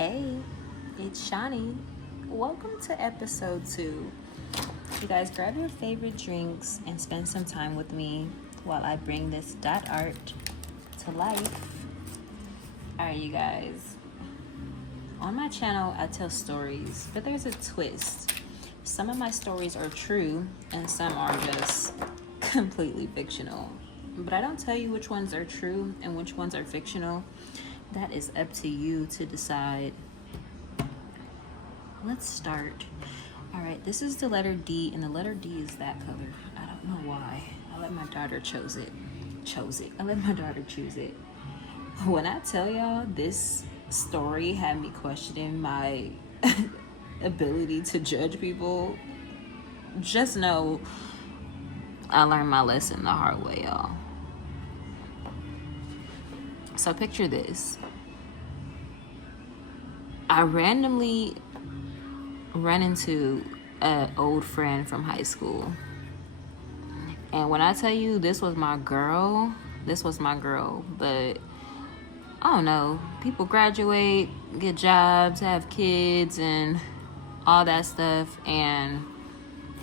Hey, it's Shawny. Welcome to episode 2. You guys grab your favorite drinks and spend some time with me while I bring this dot art to life. Alright, you guys. On my channel, I tell stories, but there's a twist. Some of my stories are true and some are just completely fictional. But I don't tell you which ones are true and which ones are fictional. That is up to you to decide. Let's start. All right, this is the letter D, and the letter D is that color. I don't know why. I let my daughter choose it. I let my daughter choose it. When I tell y'all, this story had me questioning my ability to judge people, just know I learned my lesson the hard way, y'all. So picture this. I randomly run into an old friend from high school. And when I tell you this was my girl. But I don't know. People graduate, get jobs, have kids, and all that stuff. And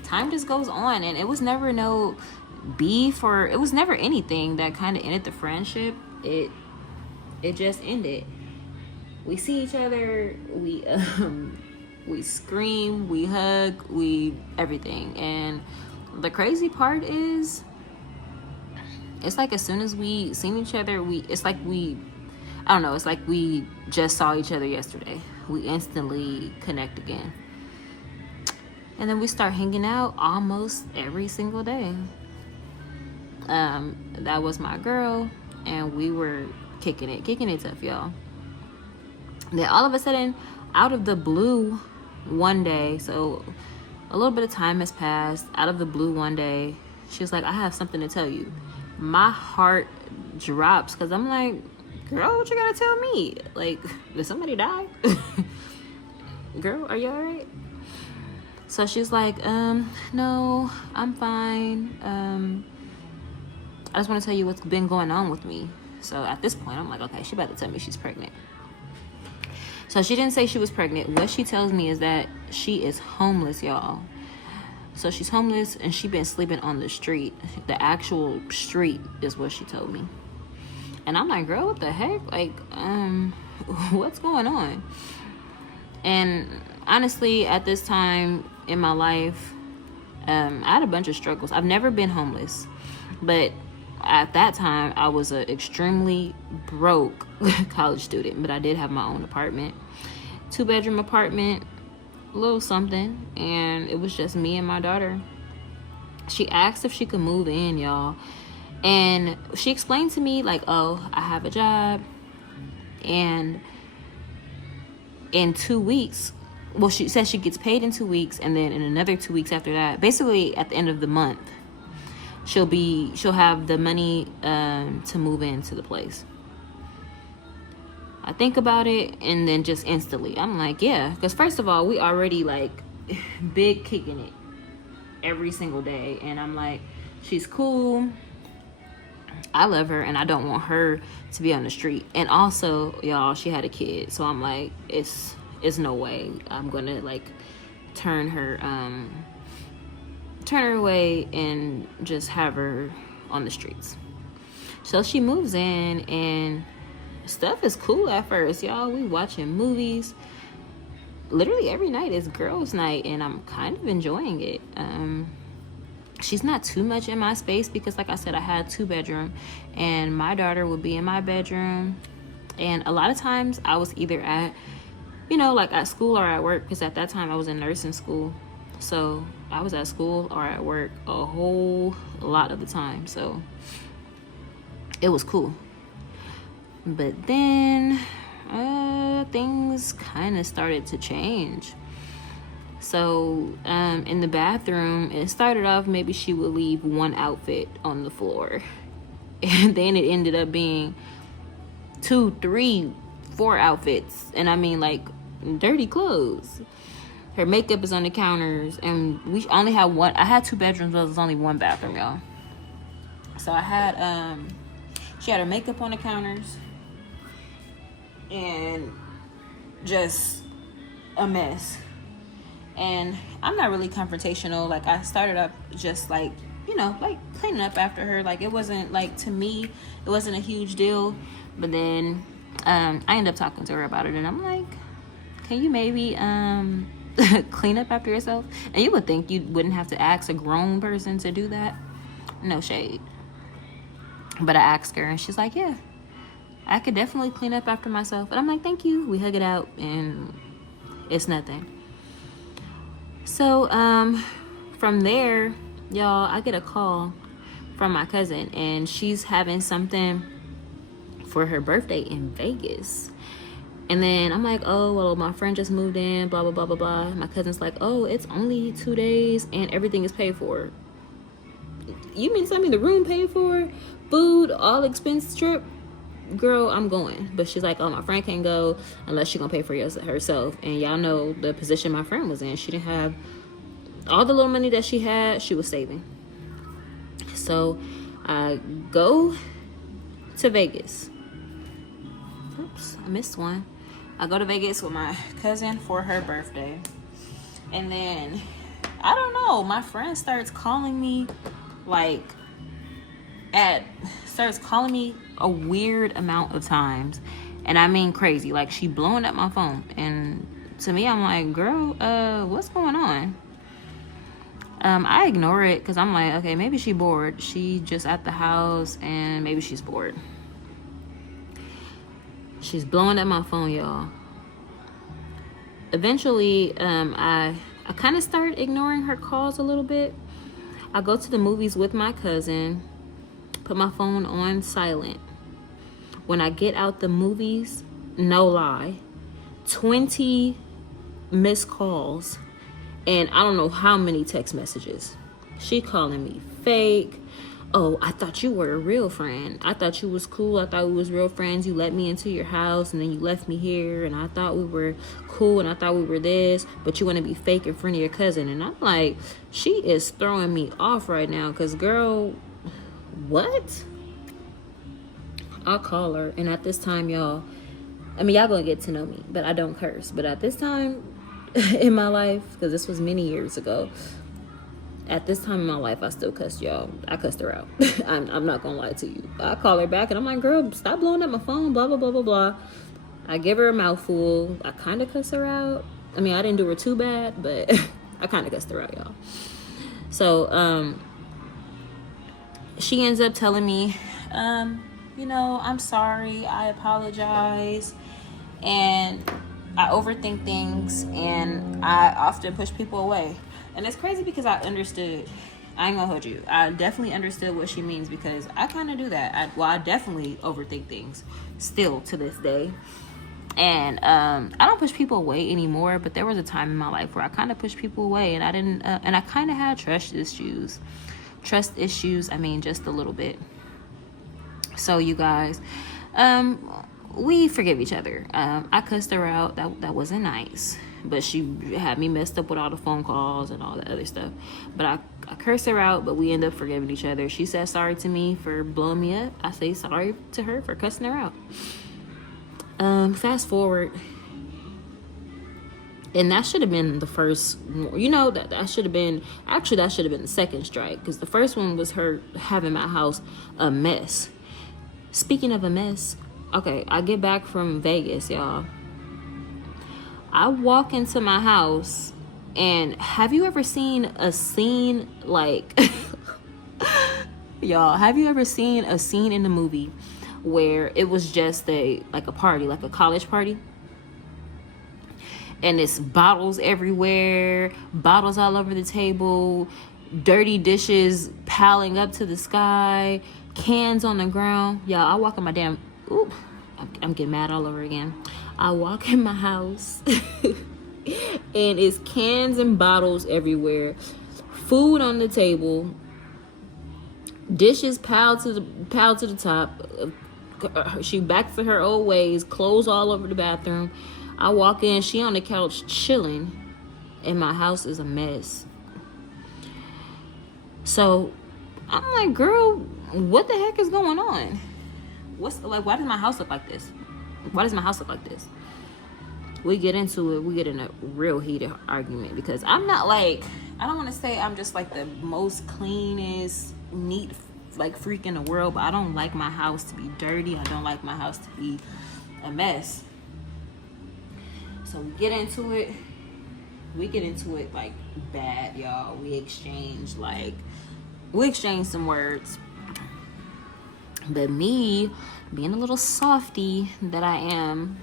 time just goes on. And it was never no beef or it was never anything that kind of ended the friendship. It just ended. We see each other, we scream, we hug, we everything. And the crazy part is, it's like as soon as we seen each other, it's like we just saw each other yesterday. We instantly connect again. And then we start hanging out almost every single day. That was my girl, and we were kicking it tough, y'all. Then all of a sudden, out of the blue, one day, so a little bit of time has passed, out of the blue one day, she was like, I have something to tell you. My heart drops, because I'm like, girl, what you gotta tell me? Like, did somebody die? Girl, are you alright? So she's like, no, I'm fine. I just want to tell you what's been going on with me. So at this point, I'm like, okay, she about to tell me she's pregnant. So she didn't say she was pregnant. What she tells me is that she is homeless, y'all. So she's homeless and she been sleeping on the street. The actual street is what she told me. And I'm like, girl, what the heck? Like, what's going on? And honestly, at this time in my life, I had a bunch of struggles. I've never been homeless, but at that time, I was an extremely broke college student, but I did have my own apartment, 2-bedroom apartment, a little something, and it was just me and my daughter. She asked if she could move in, y'all, and she explained to me, like, oh, I have a job, and in 2 weeks, well, she says she gets paid in 2 weeks, and then in another 2 weeks after that, basically at the end of the month, she'll have the money to move into the place. I think about it, and then just instantly, I'm like, yeah. Because first of all, we already, like, big kicking it every single day. And I'm like, she's cool. I love her, and I don't want her to be on the street. And also, y'all, she had a kid. So I'm like, it's no way I'm going to, like, turn her away and just have her on the streets. So she moves in, and stuff is cool at first, y'all. We watching movies. Literally every night is girls' night, and I'm kind of enjoying it. She's not too much in my space because, like I said, I had 2-bedroom, and my daughter would be in my bedroom. And a lot of times I was either at, like at school or at work, because at that time I was in nursing school. So I was at school or at work a whole lot of the time. So it was cool. But then things kind of started to change. So in the bathroom, it started off maybe she would leave one outfit on the floor. And then it ended up being 2, 3, 4 outfits. And I mean, like, dirty clothes. Her makeup is on the counters, and we only had one. I had 2 bedrooms, but it was only 1 bathroom, y'all. So I had, she had her makeup on the counters, and just a mess. And I'm not really confrontational. Like, I started up just like, you know, like cleaning up after her. Like, it wasn't like, to me, it wasn't a huge deal. But then I ended up talking to her about it, and I'm like, can you maybe clean up after yourself? And you would think you wouldn't have to ask a grown person to do that. No shade. But I asked her, and she's like, yeah, I could definitely clean up after myself. And I'm like, thank you. We hug it out, and it's nothing. So from there, y'all, I get a call from my cousin, and she's having something for her birthday in Vegas. And then I'm like, oh, well, my friend just moved in, blah, blah, blah, blah, blah. My cousin's like, oh, it's only 2 days and everything is paid for. You mean to tell me the room paid for? Food, all expense trip? Girl, I'm going. But she's like, oh, my friend can't go unless she's going to pay for herself. And y'all know the position my friend was in. She didn't have all the little money that she had, she was saving. So I go to Vegas. Oops, I missed one. I go to Vegas with my cousin for her birthday. And then, I don't know, my friend starts calling me a weird amount of times. And I mean crazy. Like, she blowing up my phone. And to me, I'm like, girl, what's going on? I ignore it because I'm like, okay, maybe she bored. She just at the house and maybe she's bored. She's blowing up my phone, y'all. Eventually, I kind of started ignoring her calls a little bit. I go to the movies with my cousin, put my phone on silent. When I get out the movies, no lie, 20 missed calls, and I don't know how many text messages. She calling me fake. Oh, I thought you were a real friend. I thought you was cool. I thought we was real friends. You let me into your house and then you left me here, and I thought we were cool and I thought we were this, but you want to be fake in front of your cousin. And I'm like, she is throwing me off right now because, girl, what? I'll call her. And at this time, y'all, I mean, y'all gonna get to know me, but I don't curse. But at this time in my life, because this was many years ago, at this time in my life, I still cussed, y'all. I cussed her out. I'm not gonna lie to you. I call her back and I'm like, girl, stop blowing up my phone, blah, blah, blah, blah, blah. I give her a mouthful. I kind of cuss her out. I mean, I didn't do her too bad, but I kind of cussed her out, y'all. So, she ends up telling me, you know, I'm sorry, I apologize, and I overthink things, and I often push people away. And it's crazy because I understood. I ain't gonna hold you. I definitely understood what she means because I kind of do that. I definitely overthink things still to this day. And I don't push people away anymore, but there was a time in my life where I kind of pushed people away, and I didn't, and I kind of had trust issues. I mean, just a little bit. So you guys, we forgive each other. I cussed her out. That wasn't nice. But she had me messed up with all the phone calls and all the other stuff. But I cursed her out, but we end up forgiving each other. She said sorry to me for blowing me up. I say sorry to her for cussing her out. Fast forward. And that should have been the first, you know, that should have been the second strike. Because the first one was her having my house a mess. Speaking of a mess, okay, I get back from Vegas, y'all. I walk into my house, and have you ever seen a scene like, y'all, have you ever seen a scene in the movie where it was just a party, like a college party? And it's bottles everywhere, bottles all over the table, dirty dishes piling up to the sky, cans on the ground. Y'all, I walk in my I'm getting mad all over again. I walk in my house and it's cans and bottles everywhere, food on the table, dishes piled to the top. She back to her old ways, clothes all over the bathroom. I walk in, she on the couch chilling, and my house is a mess. So I'm like, girl, what the heck is going on? Why does my house look like this? Why does my house look like this? We get into it. We get in a real heated argument because I'm not like, I don't want to say I'm just like the most cleanest, neat, like freak in the world, but I don't like my house to be dirty. I don't like my house to be a mess. So we get into it. We get into it like bad, y'all. We exchange some words. But me, being a little softy that I am,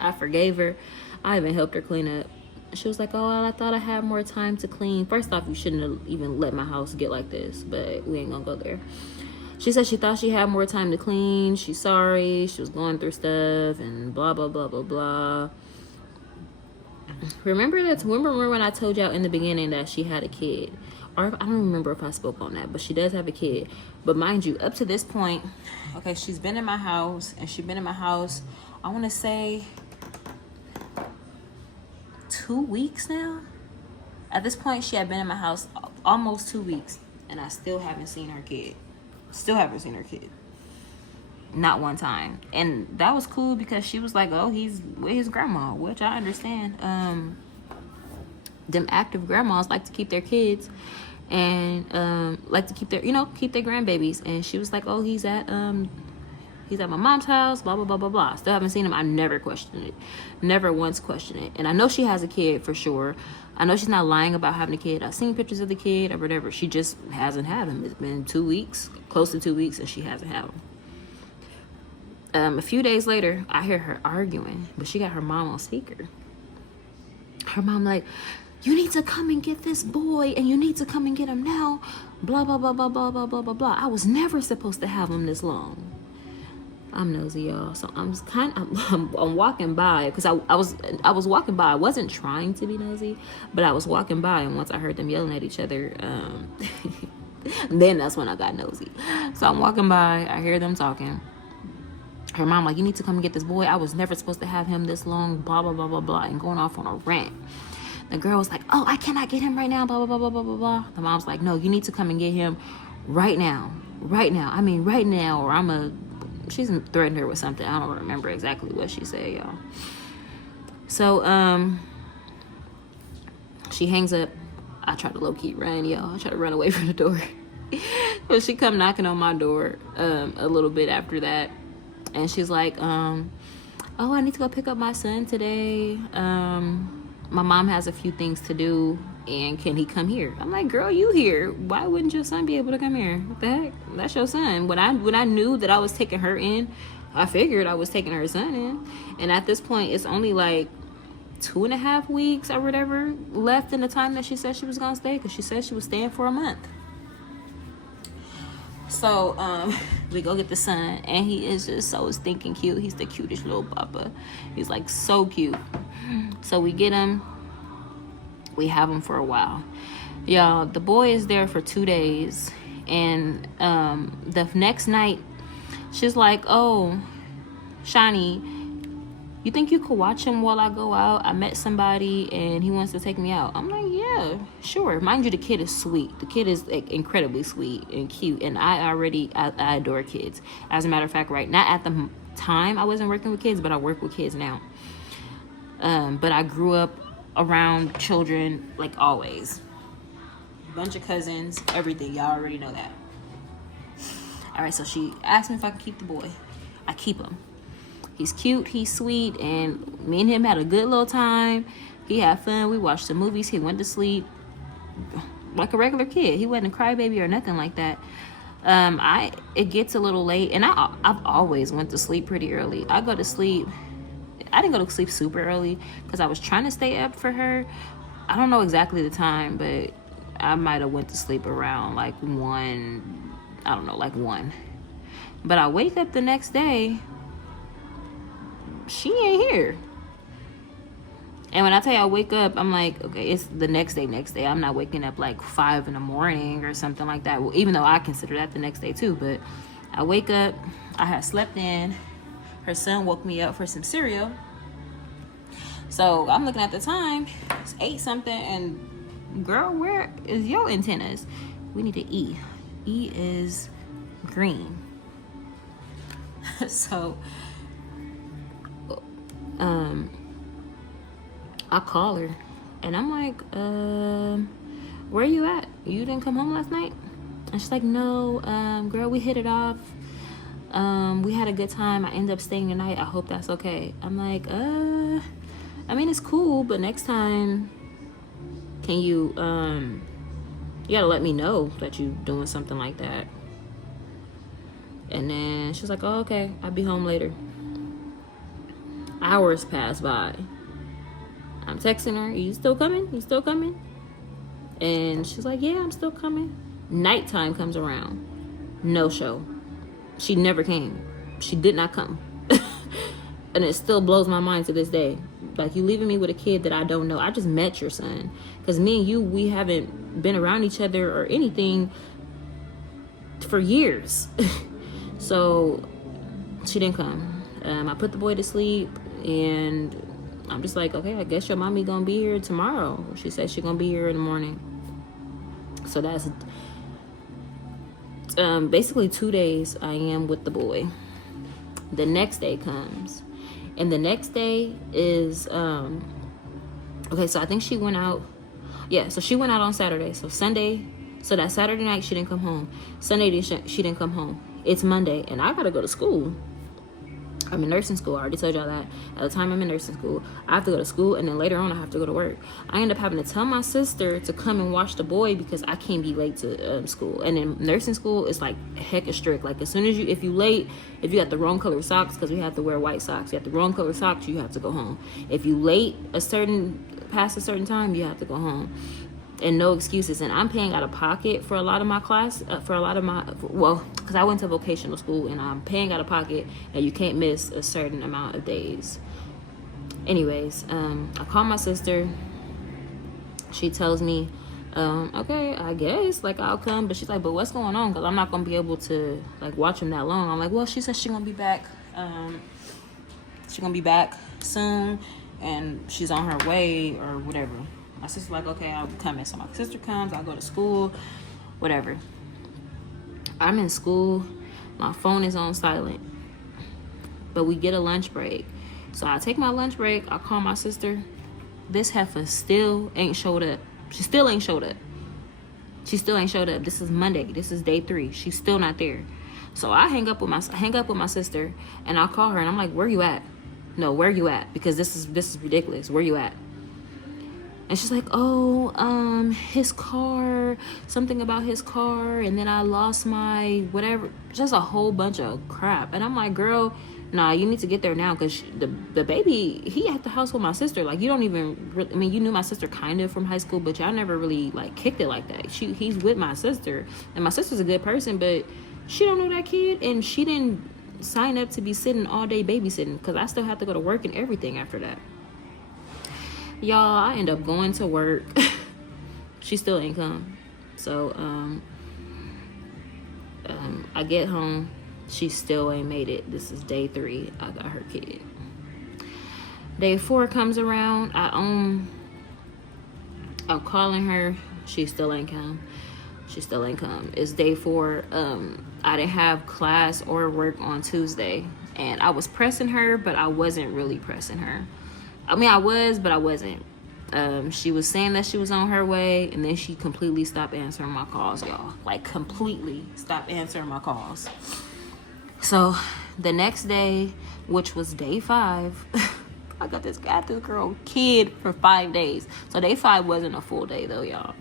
I forgave her. I even helped her clean up. She was like, oh, I thought I had more time to clean. First off, you shouldn't have even let my house get like this, but we ain't gonna go there. She said she thought she had more time to clean. She's sorry. She was going through stuff and blah, blah, blah, blah, blah. Remember when I told y'all in the beginning that she had a kid? Or I don't remember if I spoke on that, but she does have a kid. But mind you, up to this point, okay, she's been in my house, I want to say 2 weeks now. At this point, she had been in my house almost 2 weeks, and I still haven't seen her kid. Not one time. And that was cool because she was like, oh, he's with his grandma, which I understand. Them active grandmas like to keep their kids and like to keep their grandbabies. And she was like, oh, he's at my mom's house, blah, blah, blah, blah, blah. Still haven't seen him. I never questioned it. Never once questioned it. And I know she has a kid for sure. I know she's not lying about having a kid. I've seen pictures of the kid or whatever. She just hasn't had him. It's been 2 weeks, close to 2 weeks, and she hasn't had him. A few days later, I hear her arguing, but she got her mom on speaker. Her mom like, you need to come and get this boy, and you need to come and get him now. Blah, blah, blah, blah, blah, blah, blah, blah, blah. I was never supposed to have him this long. I'm nosy, y'all. So I'm walking by because I was walking by. I wasn't trying to be nosy, but I was walking by, and once I heard them yelling at each other, then that's when I got nosy. So I'm walking by. I hear them talking. Her mom like, you need to come and get this boy. I was never supposed to have him this long, blah, blah, blah, blah, blah, and going off on a rant. The girl was like, oh, I cannot get him right now, blah, blah, blah, blah, blah, blah, blah. The mom's like, no, you need to come and get him right now. Right now. I mean, right now, or she's threatened her with something. I don't remember exactly what she said, y'all. So, she hangs up. I try to low-key run, y'all. I try to run away from the door. But she come knocking on my door a little bit after that. And she's like, oh, I need to go pick up my son today. My mom has a few things to do, and can he come here? I'm like, girl, you here. Why wouldn't your son be able to come here? What the heck? That's your son. When I knew that I was taking her in, I figured I was taking her son in. And at this point, it's only like 2.5 weeks or whatever left in the time that she said she was going to stay, because she said she was staying for a month. So we go get the son, and he is just so stinking cute. He's the cutest little papa. He's like so cute. So we get him. We have him for a while. Y'all, the boy is there for 2 days, and the next night she's like, oh, Shawny, you think you could watch him while I go out? I met somebody and he wants to take me out. I'm like, yeah, sure. Mind you, the kid is sweet. The kid is like incredibly sweet and cute. And I adore kids. As a matter of fact, not at the time I wasn't working with kids, but I work with kids now. But I grew up around children like always. Bunch of cousins, everything. Y'all already know that. All right, so she asked me if I could keep the boy. I keep him. He's cute, he's sweet, and me and him had a good little time. He had fun. We watched the movies. He went to sleep like a regular kid. He wasn't a crybaby or nothing like that. It gets a little late, and I've always went to sleep pretty early. I didn't go to sleep super early because I was trying to stay up for her. I don't know exactly the time, but I might have went to sleep around like 1. I don't know, like 1. But I wake up the next day. She ain't here. And when I tell you I wake up, I'm like, okay, it's the next day. I'm not waking up like 5 in the morning or something like that. Well, even though I consider that the next day too. But I wake up, I had slept in. Her son woke me up for some cereal. So I'm looking at the time. It's 8 something. And girl, where is your antennas? We need to E. E is green. So I call her and I'm like, where you at? You didn't come home last night? And she's like, no, girl, we hit it off. We had a good time. I ended up staying the night. I hope that's okay. I'm like, I mean, it's cool, but next time, can you, you gotta let me know that you doing something like that. And then she's like, oh, okay, I'll be home later. Hours pass by. I'm texting her, you still coming? You still coming? And she's like, yeah, I'm still coming. Nighttime comes around. No show. She never came. She did not come. And it still blows my mind to this day. Like, you leaving me with a kid that I don't know. I just met your son. Because me and you, we haven't been around each other or anything for years. So she didn't come. I put the boy to sleep, and I'm just like, okay, I guess your mommy gonna be here tomorrow. She said she gonna be here in the morning. So that's basically 2 days I am with the boy. The next day comes, and the next day is okay, so I think she went out. Yeah, so she went out on Saturday. So Sunday, so that Saturday night she didn't come home. Sunday she didn't come home. It's Monday, and I gotta go to school. I'm in nursing school. I already told y'all that. At the time I'm in nursing school, I have to go to school, and then later on I have to go to work. I end up having to tell my sister to come and watch the boy because I can't be late to school. And in nursing school, it's like hecka strict. Like, as soon as if you late, if you got the wrong color socks, because we have to wear white socks, you have the wrong color socks, you have to go home. If you late past a certain time, you have to go home. And no excuses. And I'm paying out of pocket for a lot of my class, because I went to vocational school, and I'm paying out of pocket, and you can't miss a certain amount of days. Anyways, I call my sister. She tells me, okay, I guess, like, I'll come. But she's like, but what's going on? Because I'm not going to be able to, like, watch him that long. I'm like, well, she said she's going to be back. She's going to be back soon, and she's on her way or whatever. My sister's like, okay, I'll be coming. So my sister comes, I'll go to school, whatever. I'm in school, my phone is on silent, but we get a lunch break. So I take my lunch break, I call my sister. This heifer still ain't showed up. She still ain't showed up. She still ain't showed up. This is Monday. This is day 3. She's still not there. So I hang up with my sister, and I'll call her, and I'm like, where you at? No, where you at? Because this is ridiculous. Where you at? And she's like, oh, his car, something about his car, and then I lost my whatever, just a whole bunch of crap. And I'm like, girl, nah, you need to get there now, because the baby, he at the house with my sister. Like, you don't even really, I mean, you knew my sister kind of from high school, but y'all never really, like, kicked it like that. He's with my sister, and my sister's a good person, but she don't know that kid, and she didn't sign up to be sitting all day babysitting, because I still have to go to work and everything after that. Y'all, I end up going to work. She still ain't come. So I get home, she still ain't made it. This is day 3. I got her kid. Day 4 comes around. I'm calling her. She still ain't come. It's day 4. I didn't have class or work on Tuesday, and I was pressing her, but I wasn't really pressing her. I mean, I was, but I wasn't. She was saying that she was on her way, and then she completely stopped answering my calls, y'all. Like, completely stopped answering my calls. So the next day, which was day 5, I got this girl kid for 5 days. So day 5 wasn't a full day, though, y'all.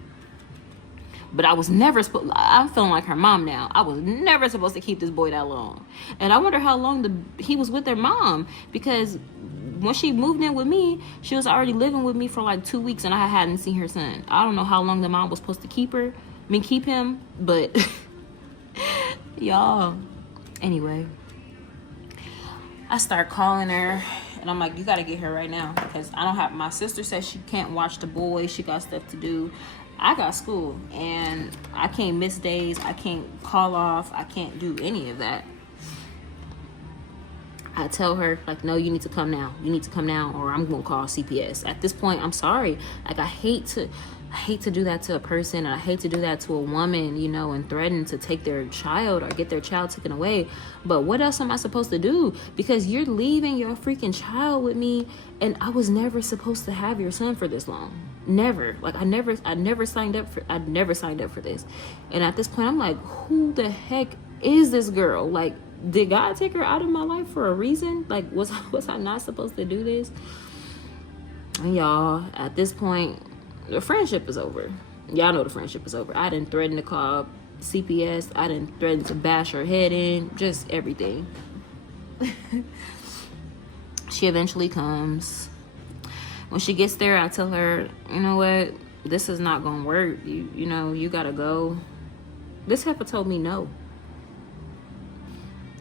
But I was never supposed, I'm feeling like her mom now. I was never supposed to keep this boy that long. And I wonder how long he was with their mom, because when she moved in with me, she was already living with me for like 2 weeks, and I hadn't seen her son. I don't know how long the mom was supposed to keep him, but y'all. Anyway, I start calling her, and I'm like, you gotta get here right now, because my sister says she can't watch the boy. She got stuff to do. I got school, and I can't miss days. I can't call off. I can't do any of that. I tell her, like, no, you need to come now. You need to come now, or I'm going to call CPS. At this point, I'm sorry. Like, I hate hate to do that to a person, and I hate to do that to a woman, you know, and threaten to take their child or get their child taken away. But what else am I supposed to do? Because you're leaving your freaking child with me, and I was never supposed to have your son for this long. Never. Like, I never signed up for this. And at this point, I'm like, who the heck is this girl? Like, did God take her out of my life for a reason? Like, was I not supposed to do this? And y'all, at this point, the friendship is over. Y'all know the friendship is over. I didn't threaten to call CPS. I didn't threaten to bash her head in. Just everything. She eventually comes. When she gets there, I tell her, you know what? This is not going to work. You know, you got to go. This heifer told me no.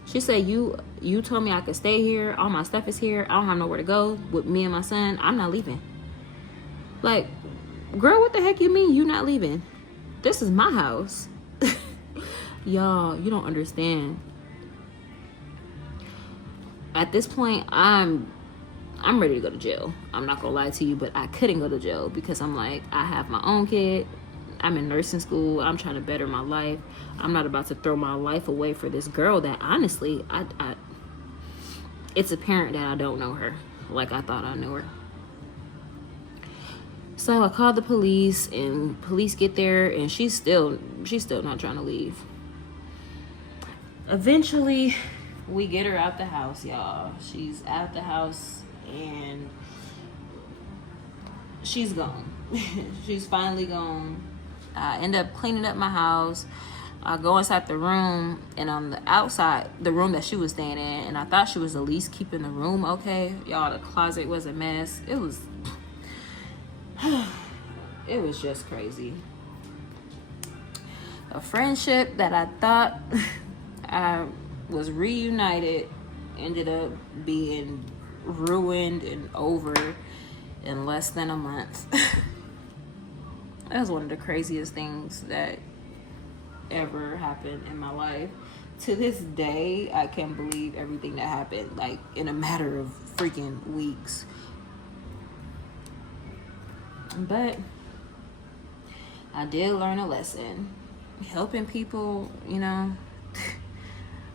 She said, you told me I could stay here. All my stuff is here. I don't have nowhere to go with me and my son. I'm not leaving. Like, girl, what the heck you mean you not leaving? This is my house. Y'all, you don't understand. At this point, I'm ready to go to jail. I'm not gonna lie to you, but I couldn't go to jail because I'm like, I have my own kid. I'm in nursing school. I'm trying to better my life. I'm not about to throw my life away for this girl that honestly, it's apparent that I don't know her like I thought I knew her. So I called the police, and police get there, and she's still not trying to leave. Eventually, we get her out the house, y'all. She's out the house, and she's gone. She's finally gone. I end up cleaning up my house. I go inside the room, and on the outside, the room that she was staying in, and I thought she was at least keeping the room okay. Y'all, the closet was a mess. It was just crazy. A friendship that I thought I was reunited ended up being ruined and over in less than a month. That was one of the craziest things that ever happened in my life. To this day, I can't believe everything that happened, like, in a matter of freaking weeks. But I did learn a lesson. Helping people, you know,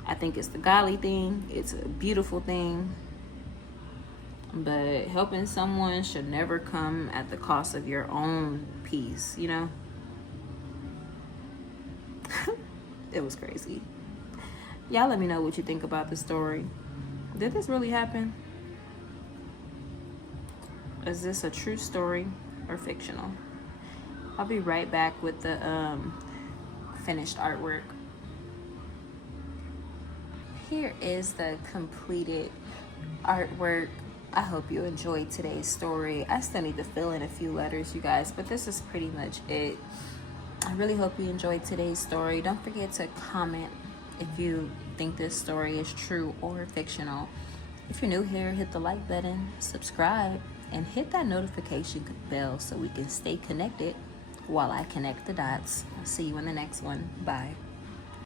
I think it's the godly thing. It's a beautiful thing. But helping someone should never come at the cost of your own peace, you know? It was crazy. Y'all let me know what you think about the story. Did this really happen? Is this a true story or fictional? I'll be right back with the finished artwork. Here is the completed artwork. I hope you enjoyed today's story. I still need to fill in a few letters, you guys, but this is pretty much it. I really hope you enjoyed today's story. Don't forget to comment if you think this story is true or fictional. If you're new here, hit the like button, subscribe, and hit that notification bell so we can stay connected while I connect the dots. I'll see you in the next one. Bye.